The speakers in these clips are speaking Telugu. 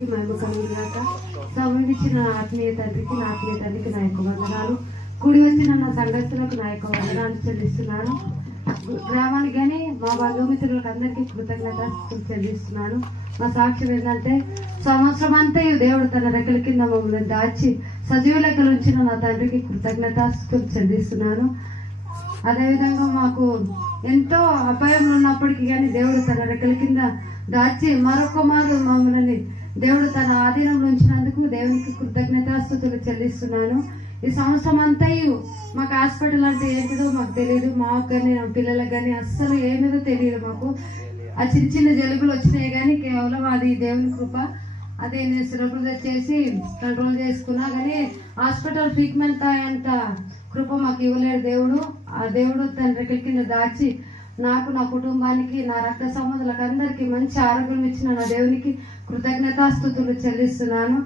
మేము కలిగినాక సమీపించిన ఆత్మీయ తండ్రికి నా ఆత్మీయ తండ్రికి నా యొక్క వందనాలు. కూడి వచ్చిన నా సంఘస్థులకు నా యొక్క వందనాలు చెల్లిస్తున్నాను. గ్రామానికి కానీ మా బంధుమిత్రులకు అందరికీ కృతజ్ఞత చెల్లిస్తున్నాను. మా సాక్ష్యం ఏంటంటే సంవత్సరం అంతా దేవుడు తన రెక్కల కింద మమ్మల్ని దాచి సజీవ లెక్కలు ఉంచిన నా తండ్రికి కృతజ్ఞత చెల్లిస్తున్నాను. అదేవిధంగా మాకు ఎంతో అపాయంలో ఉన్నప్పటికీ కానీ దేవుడు తన రెక్కల కింద దాచి మరొక మారు మమ్మల్ని దేవుడు తన ఆధీనంలో ఉంచినందుకు దేవునికి కృతజ్ఞతాస్తుతులు చెల్లిస్తున్నాను. ఈ సంవత్సరం అంతా మాకు హాస్పిటల్ అంటే ఏంటిదో మాకు తెలియదు. మాకు కానీ పిల్లలకు కానీ అస్సలు ఏమిదో తెలియదు. మాకు ఆ చిన్న చిన్న జలుబులు వచ్చినాయి కానీ కేవలం అది దేవుని కృప. అదే నేను సిరపులు చేసి కంట్రోల్ చేసుకున్నా కానీ హాస్పిటల్ ట్రీట్మెంట్ అంత కృప మాకు ఇవ్వలేడు దేవుడు. ఆ దేవుడు తన రెక్కల కింద దాచి నాకు, నా కుటుంబానికి, నా రక్త సంబంధులకు అందరికీ మంచి ఆరోగ్యం ఇచ్చిన నా దేవునికి కృతజ్ఞతాస్తుతులు చెల్లిస్తున్నాను.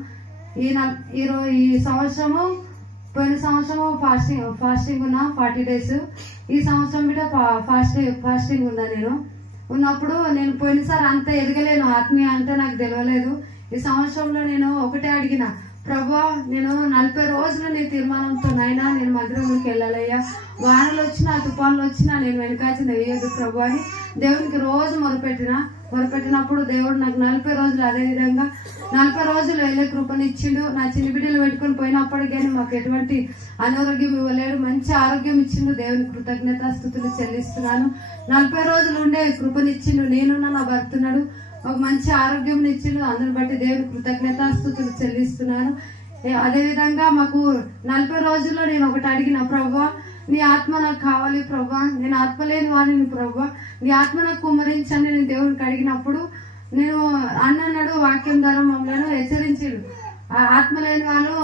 ఈ సంవత్సరము పోయిన సంవత్సరము ఫాస్టింగ్ ఉన్నా 40 days. ఈ సంవత్సరం కూడా ఫాస్టింగ్ ఉన్నా. నేను ఉన్నప్పుడు నేను పోయినసారి అంత ఎదగలేను, ఆత్మీయ అంతా నాకు తెలియలేదు. ఈ సంవత్సరంలో నేను ఒకటే అడిగిన, ప్రభువా నేను 40 రోజులు నీ తీర్మానంతో నైనా నేను మందిరంలోకి వెళ్ళాలయ్యా. వానలు వచ్చినా తుఫాన్లు వచ్చినా నేను వెనకాచిన వేయదు ప్రభు అని దేవునికి రోజు మొరపెట్టినప్పుడు దేవుడు నాకు 40 రోజులు అదే విధంగా 40 రోజులు వెళ్ళే కృపనిచ్చిండు. నా చిన్న బిడ్డలు పెట్టుకుని పోయినప్పటికీ కానీ మాకు ఎటువంటి అనారోగ్యం ఇవ్వలేడు, మంచి ఆరోగ్యం ఇచ్చిండు. దేవుని కృతజ్ఞతాస్తుతులు చెల్లిస్తున్నాను. 40 రోజులు ఉండే కృపనిచ్చిండు. నేనున్నా, నా భర్తున్నాడు, ఒక మంచి ఆరోగ్యం ఇచ్చిండు. అందుని బట్టి దేవుని కృతజ్ఞతాస్తుతులు చెల్లిస్తున్నాను. అదేవిధంగా మాకు 40 రోజుల్లో నేను ఒకటి అడిగిన, ప్రభువా నీ ఆత్మ నాకు కావాలి ప్రభువా, నేను ఆత్మ లేని వాడిని ప్రభువా, నీ ఆత్మ నాకు కుమ్మరించని నేను దేవునికి అడిగినప్పుడు నేను అన్నాడు వాక్యం ద్వారా మమ్మల్ని హెచ్చరించాడు. ఆత్మ లేని వాళ్ళు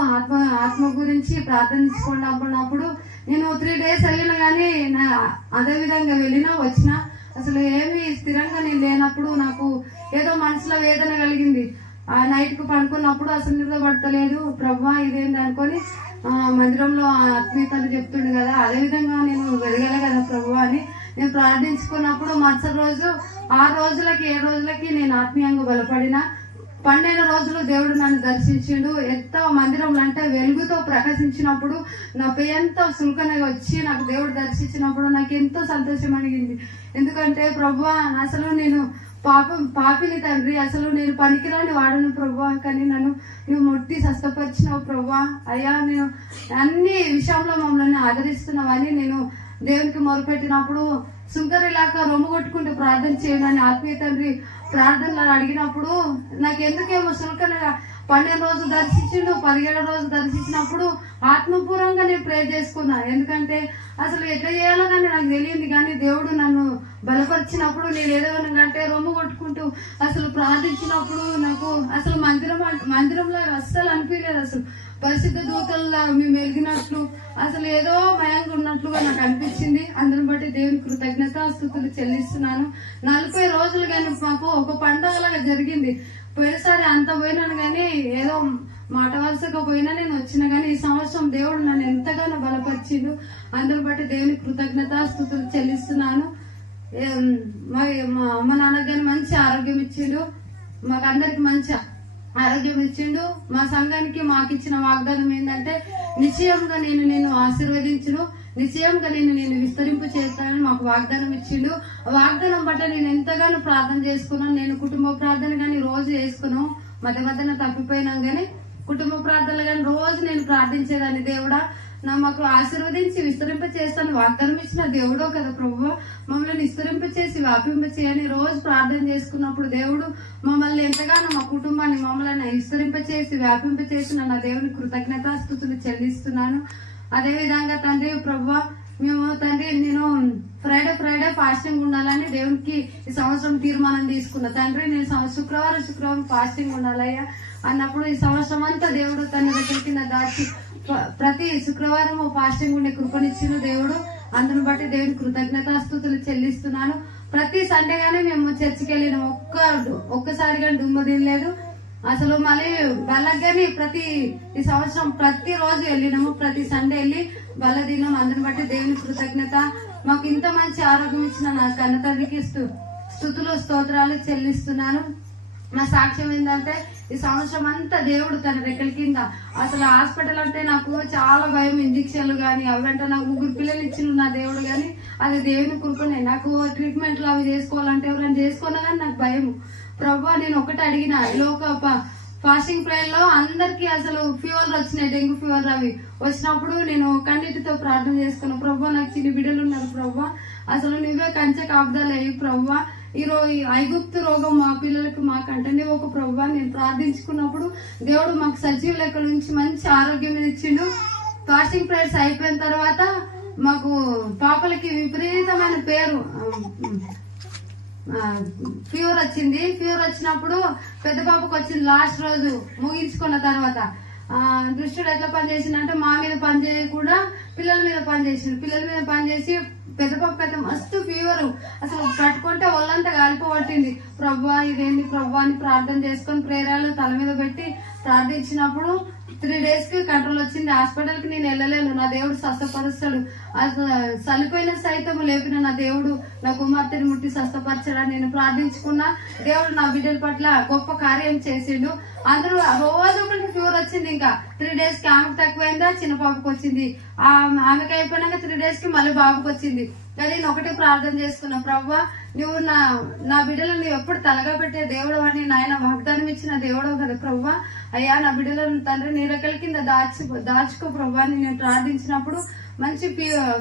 ఆత్మ గురించి ప్రార్థించుకోండి అన్నప్పుడు నేను 3 days వెళ్ళినా కానీ అదే విధంగా వెళ్ళినా వచ్చినా అసలు ఏమి స్థిరంగా నేను లేనప్పుడు నాకు ఏదో మనసులో వేదన కలిగింది. ఆ నైట్ కు పడుకున్నప్పుడు అసలు నిద్ర పడతలేదు. ప్రభువా ఇదేంటి అనుకొని మందిరంలో ఆత్మీయతలు చెప్తుండే కదా, అదే విధంగా నేను వెలగల కదా ప్రభువా అని నేను ప్రార్థించుకున్నప్పుడు మరుసటి రోజు 6 రోజులకి 7 రోజులకి నేను ఆత్మీయంగా బలపడిన. 12 రోజులు దేవుడు నన్ను దర్శించిండు. ఎంతో మందిరంలో అంటే వెలుగుతో ప్రకాశించినప్పుడు నా పేయంతో సుల్కనగా వచ్చి నాకు దేవుడు దర్శించినప్పుడు నాకు ఎంతో సంతోషం అనిగింది. ఎందుకంటే ప్రభువా అసలు నేను పాపిని తండ్రి, అసలు నేను పనికిరాని వాడను ప్రభువా, కానీ నన్ను నువ్వు ముట్టి స్వస్థపరిచినావు ప్రభువా. అయ్యా నేను అన్ని విషయంలో మమ్మల్ని ఆదరిస్తున్నావని నేను దేవునికి మొరపెట్టినప్పుడు సుంకరిలాగా రొమ్ము కొట్టుకుంటూ ప్రార్థన చేయమని ఆత్మీయ తండ్రి ప్రార్థనలు అడిగినప్పుడు నాకు ఎందుకేమో సుల్కనగా 12 రోజులు దర్శించిండు. 17 రోజులు దర్శించినప్పుడు ఆత్మపూర్వంగా నేను ప్రే చేసుకున్నా. ఎందుకంటే అసలు ఎట్లా చేయాలో కానీ నాకు తెలియదు. కానీ దేవుడు నన్ను బలపరిచినప్పుడు నేను ఏదో అంటే రొమ్ము కొట్టుకుంటూ అసలు ప్రార్థించినప్పుడు నాకు అసలు మందిరంలో అస్సలు అనిపించలేదు. అసలు పరిశుద్ధ దూతల్లా మేము వెలిగినట్లు అసలు ఏదో మయంగా ఉన్నట్లుగా నాకు అనిపించింది. అందుని బట్టి దేవుని కృతజ్ఞతాస్తుతులు చెల్లిస్తున్నాను. 40 రోజులు కానీ మాకు ఒక పండుగలాగా జరిగింది. పోయినసారి అంత పోయినాను కానీ ఏదో మాట వలసగా పోయినా నేను వచ్చినా కానీ ఈ సంవత్సరం దేవుడు నన్ను ఎంతగానో బలపరిచిండు. అందుని బట్టి దేవుని కృతజ్ఞతాస్తుతులు చెల్లిస్తున్నాను. మా అమ్మ నాన్నకు కానీ మంచి ఆరోగ్యం ఇచ్చిండు, మాకు అందరికి మంచి ఆరోగ్యం ఇచ్చిండు. మా సంఘానికి మాకు ఇచ్చిన వాగ్దానం ఏంటంటే నిశ్చయంగా నేను ఆశీర్వదించును, నిశ్చయంగా నేను విస్తరింపు చేస్తానని మాకు వాగ్దానం ఇచ్చిండు. వాగ్దానం బట్ట నేను ఎంతగానో ప్రార్థన చేసుకున్నాను. నేను కుటుంబ ప్రార్థన కానీ రోజు చేసుకున్నాం. మధ్య మధ్యన తప్పిపోయినాం కానీ కుటుంబ ప్రార్థనలు కానీ రోజు నేను ప్రార్థించేదాన్ని. దేవుడా మాకు ఆశీర్వదించి విస్తరింప చేస్తాను వాగ్దానం ఇచ్చిన దేవుడో కదా ప్రభువా, మమ్మల్ని విస్తరింప చేసి వ్యాపింప చేయని రోజు ప్రార్థన చేసుకున్నప్పుడు దేవుడు మమ్మల్ని ఎంతగానో మా కుటుంబాన్ని మమ్మల్ని విస్తరింప చేసి వ్యాపింప చేసిన నా దేవుని కృతజ్ఞతాస్తుతులు చెల్లిస్తున్నాను. అదే విధంగా తండ్రి ప్రభువా మేము తండ్రి నేను ఫ్రైడే ఫాస్టింగ్ ఉండాలని దేవునికి ఈ సంవత్సరం తీర్మానం తీసుకున్నా. తండ్రి నేను శుక్రవారం ఫాస్టింగ్ ఉండాలయ్యా అన్నప్పుడు ఈ సంవత్సరం అంతా దేవుడు తన దగ్గర కింద దాచి ప్రతి శుక్రవారం ఫాస్టింగ్ ఉండే కృపనిచ్చిన దేవుడు. అందుని బట్టి దేవుని కృతజ్ఞతాస్తుతులు చెల్లిస్తున్నాను. ప్రతి సండే గానీ మేము చర్చికి వెళ్ళినాం. ఒక్కసారి కానీ దుమ్మ తినలేదు. అసలు మళ్ళీ బల్లకి కానీ ఈ సంవత్సరం ప్రతి రోజు వెళ్ళినాము. ప్రతి సండే వెళ్ళి బల్ల తిన్నాం. అందుని బట్టి దేవుని కృతజ్ఞత. మాకు ఇంత మంచి ఆరోగ్యం ఇచ్చిన నా కన్న తండ్రికి స్తుతులు స్తోత్రాలు చెల్లిస్తున్నాను. మా సాక్ష్యం ఏంటంటే ఈ సంవత్సరం అంతా దేవుడు తన రెక్కల కింద. అసలు హాస్పిటల్ అంటే నాకు చాలా భయం, ఇంజక్షన్లు గాని అవంటే నాకు 3 పిల్లలు ఇచ్చిన నా దేవుడు గాని అది దేవుని కృపనే. నాకు ట్రీట్మెంట్లు అవి చేసుకోవాలంటే ఎవరైనా చేసుకున్నా కానీ నాకు భయం. ప్రభా నేను ఒకటి అడిగిన, లోక ఫాస్టింగ్ ప్రేయర్ లో అందరికి అసలు ఫీవర్లు వచ్చినాయి, డెంగ్యూ ఫీవర్ అవి వచ్చినప్పుడు నేను కన్నీటితో ప్రార్థన చేసుకున్నాను. ప్రభా నాకు చిన్న బిడ్డలు ఉన్నారు ప్రభా, అసలు నువ్వే కంచె కాపుదలేవు ప్రభా. ఈరోజు ఐగుప్తు రోగం మా పిల్లలకు మాకంటే ఒక ప్రభా నేను ప్రార్థించుకున్నప్పుడు దేవుడు మాకు సజీవ లెక్కల నుంచి మంచి ఆరోగ్యం ఇచ్చిండు. ఫాస్టింగ్ ప్రేయర్స్ అయిపోయిన తర్వాత మాకు పాపలకి విపరీతమైన పేరు ఫీవర్ వచ్చింది. ఫీవర్ వచ్చినప్పుడు పెద్ద పాపకు వచ్చింది లాస్ట్ రోజు ముగించుకున్న తర్వాత. దుష్టుడు ఎట్లా పనిచేసిందంటే మా మీద పనిచేయకుండా పిల్లల మీద పనిచేసింది. పిల్లల మీద పనిచేసి పెద్ద పాప అయితే మస్తు ఫీవర్, అసలు కట్టుకుంటే ఒళ్ళంతా కాలిపోబట్టింది. ప్రభా ఇదేంటి ప్రభా అని ప్రార్థన చేసుకొని ప్రేరాలు తల మీద పెట్టి ప్రార్థించినప్పుడు 3 days కి కంట్రోల్ వచ్చింది. హాస్పిటల్ కి నేను వెళ్ళలేను, నా దేవుడు స్వస్థపరుస్తాడు. అసలు చనిపోయిన సైతం లేపిన నా దేవుడు నా కుమార్తెని ముట్టి స్వస్థపరచాడని నేను ప్రార్థించుకున్నా. దేవుడు నా బిడ్డల పట్ల గొప్ప కార్యం చేసిండు. అందరూ రోజు ఒకరికి ఫీవర్ వచ్చింది. ఇంకా 3 days కి ఆమెకు తక్కువైందా, చిన్న పాపకు వచ్చింది. ఆమెకి అయిపోయినాక 3 days కి మళ్ళీ బాబుకి వచ్చింది. కానీ నేను ఒకటే ప్రార్థన చేసుకున్నా, ప్రభా నువ్వు నా బిడ్డలను ఎప్పుడు తలగా పెట్టే దేవుడు అని నాయన వాగ్దానం ఇచ్చిన దేవుడు కదా ప్రభా. అయ్యా నా బిడ్డలను తండ్రి నీ రెక్కల కింద దాచుకో ప్రభా అని నేను ప్రార్థించినప్పుడు మంచి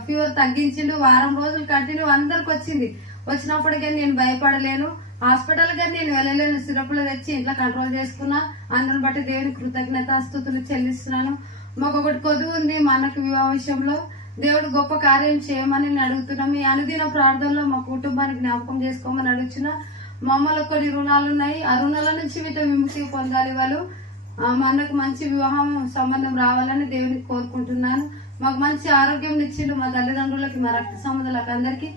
ఫీవర్ తగ్గించిండు. వారం రోజులు కంటిన్యూ అందరికి వచ్చింది. వచ్చినప్పటికీ నేను భయపడలేను, హాస్పిటల్ గానీ నేను వెళ్ళలేను. సిరప్లు తెచ్చి ఇంట్లో కంట్రోల్ చేసుకున్నా. అందరిని బట్టి దేవుని కృతజ్ఞతాస్తుతులు చెల్లిస్తున్నాను. మాకు ఒకటి కొదువు ఉంది మా అన్నకు వివాహ విషయంలో. దేవుడు గొప్ప కార్యం చేయమని నేను అడుగుతున్నాం. ఈ అనుదిన ప్రార్థనలో మా కుటుంబానికి జ్ఞాపకం చేసుకోమని అడుగుతున్నా. మా అమ్మలో కొన్ని రుణాలు ఉన్నాయి, ఆ రుణాల నుంచి విముక్తి పొందాలి వాళ్ళు. మా అన్నకు మంచి వివాహం సంబంధం రావాలని దేవునికి కోరుకుంటున్నాను. మాకు మంచి ఆరోగ్యం ఇచ్చిండు మా తల్లిదండ్రులకి, మా రక్త సంబంధులకు అందరికీ.